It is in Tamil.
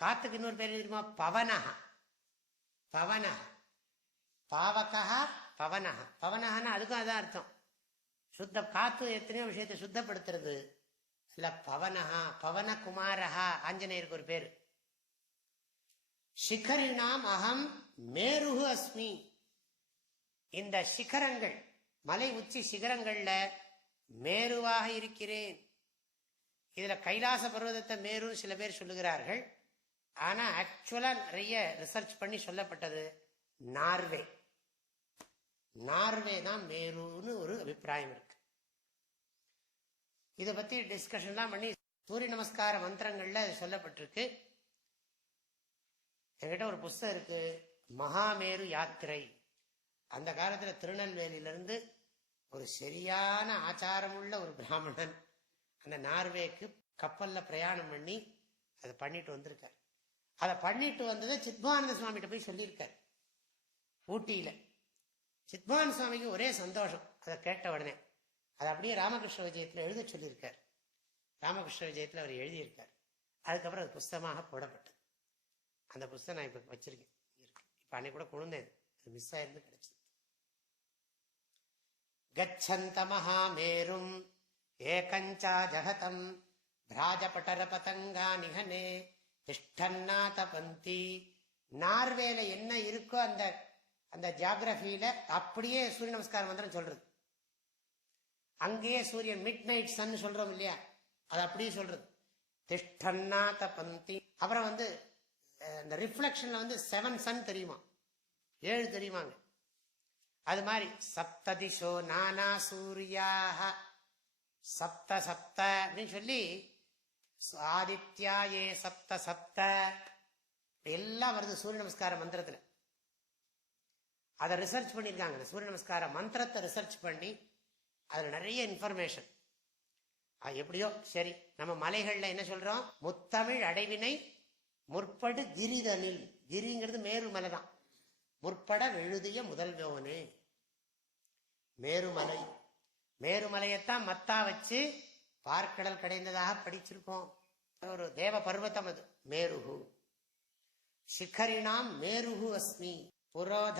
காத்துக்கு இன்னொரு பேர் தெரியுமா? பவனஹா. பவனஹா. பாவகா பவனஹா. பவனஹான்னா அதுக்கும் அதான் அர்த்தம். சுத்த காத்து எத்தனையோ விஷயத்தை சுத்தப்படுத்துறது. இல்ல பவனஹா பவனகுமாரஹா ஆஞ்சநேயருக்கு ஒரு பேர். சிகரினாம் அகம் மேருகு அஸ்மி. இந்த சிகரங்கள் மலை உச்சி சிகரங்கள்ல மேருவாக இருக்கிறேன். இதுல கைலாச பர்வதத்தை மேருன்னு சில பேர் சொல்லுகிறார்கள். ஆனா ஆக்சுவலா நிறைய ரிசர்ச் பண்ணி சொல்லப்பட்டது நார்வே. நார்வே தான் மேருன்னு ஒரு அபிப்பிராயம் இருக்கு. இதை பத்தி டிஸ்கஷன்லாம் பண்ணி சூரிய நமஸ்கார மந்திரங்கள்ல அது சொல்லப்பட்டிருக்கு. என்கிட்ட ஒரு புஸ்தகம் இருக்கு மகாமேரு யாத்திரை. அந்த காலத்துல திருநெல்வேலியிலிருந்து ஒரு சரியான ஆச்சாரமுள்ள ஒரு பிராமணன் அந்த நார்வேக்கு கப்பல்ல பிரயாணம் பண்ணி அதை பண்ணிட்டு வந்திருக்கார். அதை பண்ணிட்டு வந்ததை சித்மானந்த சுவாமிகிட்ட போய் சொல்லியிருக்காரு. ஊட்டியில. சித்மானந்த சுவாமிக்கு ஒரே சந்தோஷம். அதை கேட்ட உடனே. அதை அப்படியே ராமகிருஷ்ண விஜயத்தில் எழுத சொல்லியிருக்கார். ராமகிருஷ்ண விஜயத்தில் அவர் எழுதியிருக்கார். அதுக்கப்புறம் அது புஸ்தமாக போடப்பட்டது. அந்த புஸ்தகம் நான் இப்போ வச்சிருக்கேன். இருக்கு. இப்போ அன்னைக்கு கூட குழந்தேன் அது. மிஸ் ஆயிருந்து கிடைச்சது. கச்சந்த மகாமேரும் ஏகஞ்சா ஜகதம். பிராஜபட்டர பதங்கா நிகனே. திஷ்டன்னா தபந்தி. நார்வேல என்ன இருக்கோ அந்த அந்த ஜியாகிரபியில அப்படியே சூரிய நமஸ்கார மந்திரம் சொல்றது. அங்கேயே சூரியன் மிட் நைட் சன் சொல்றோம் இல்லையா? அது அப்படியே சொல்றது. திஷ்டன்னாத பந்தி அப்புறம் வந்து இந்த ரிஃப்ளெக்ஷன்ல வந்து செவன் சன் தெரியுமா? ஏழு தெரியுமாங்க? அது மாதிரி சப்ததிஷோ நானா சூரியாக சப்த சப்த அப்படின்னு சொல்லி ஆதித்யா சப்த சப்த எல்லாம் வருது சூரிய நமஸ்கார மந்திரத்துல. அதை ரிசர்ச் பண்ணியிருக்காங்க இந்த சூரிய நமஸ்கார மந்திரத்தை ரிசர்ச் பண்ணி அதில் நிறைய இன்ஃபர்மேஷன் அது எப்படியோ சரி நம்ம மலைகளில் என்ன சொல்றோம்? முத்தமிழ் அடைவினை முற்படு கிரிதனில் கிரிங்கிறது மேருமலை தான். முற்பட எழுதிய முதல்வோனு. மேருமலை மேருமலையைத்தான் மத்தா வச்சு பார்க்கடல் கடைந்ததாக படிச்சிருக்கோம். ஒரு தேவ பர்வதம் அது மேருகு. சிகரினாம் மேருகு அஸ்மி. புரோத